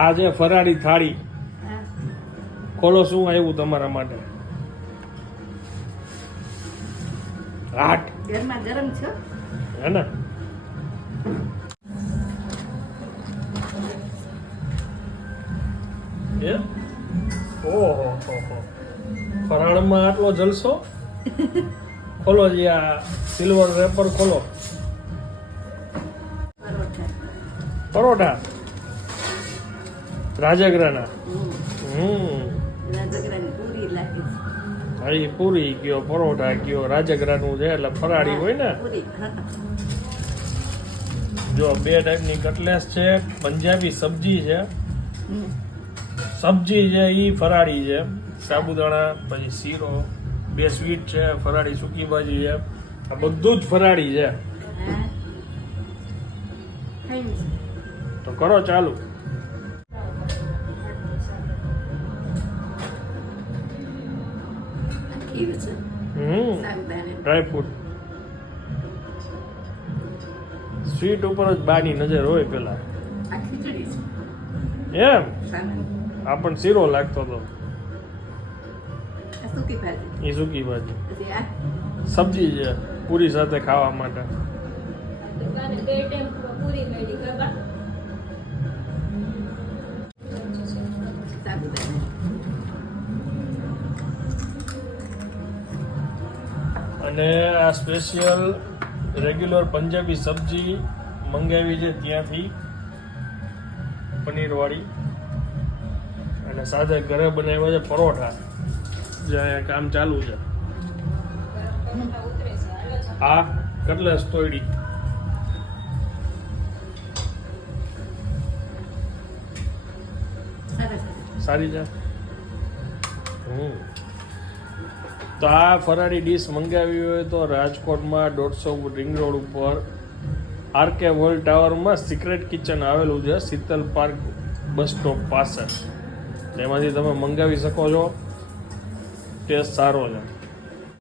આ છે ફરાળી થાળી. ખોલો, શું આવ્યું તમારા માટે? હાટ ગરમા ગરમ છે હે ને? ઓહો ફરાળમાં આટલો જલસો. ખોલો જી આ સિલ્વર રેપર ખોલો. પરોઠા રાજગરાના. રાજગરાની પૂરી લાગે છે. એ પૂરી કયો, પરોઠા કયો, રાજગરાનું છે એટલે ફરાળી હોય ને. પૂરી જો 2 ટાઈપની કટલેસ છે, પંજાબી સબ્જી છે. સબ્જી છે ઈ ફરાળી છે, સાબુદાણા, પછી શીરો, 2 સ્વીટ છે, ફરાળી સૂકી ભાજી છે. આ બધું જ ફરાળી છે. તો કરો ચાલુ. ડ્રાય ફ્રૂટ સ્વીટ ઉપર જ બાની નજર હોય પેલા. એમ આપણ શીરો લાગતો હતો. એ સૂકી ભાજી સબ્જી છે પૂરી સાથે ખાવા માટે. અને આ સ્પેશિયલ રેગ્યુલર પંજાબી સબ્જી મંગાવી છે ત્યાંથી, પનીરવાળી. અને સાથે ઘરે બનાવ્યા છે પરોઠા, જે અહીંયા કામ ચાલુ છે. આ કટલેસ તોડી સારી છે. તો આ ફરાળી ડીશ મંગાવી હોય તો રાજકોટમાં 150 રિંગ રોડ ઉપર આરકે વર્લ્ડ ટાવરમાં સિક્રેટ કિચન આવેલું છે, શીતલ પાર્ક બસ સ્ટોપ પાસે. તેમાંથી તમે મંગાવી શકો છો. ટેસ્ટ સારો છે.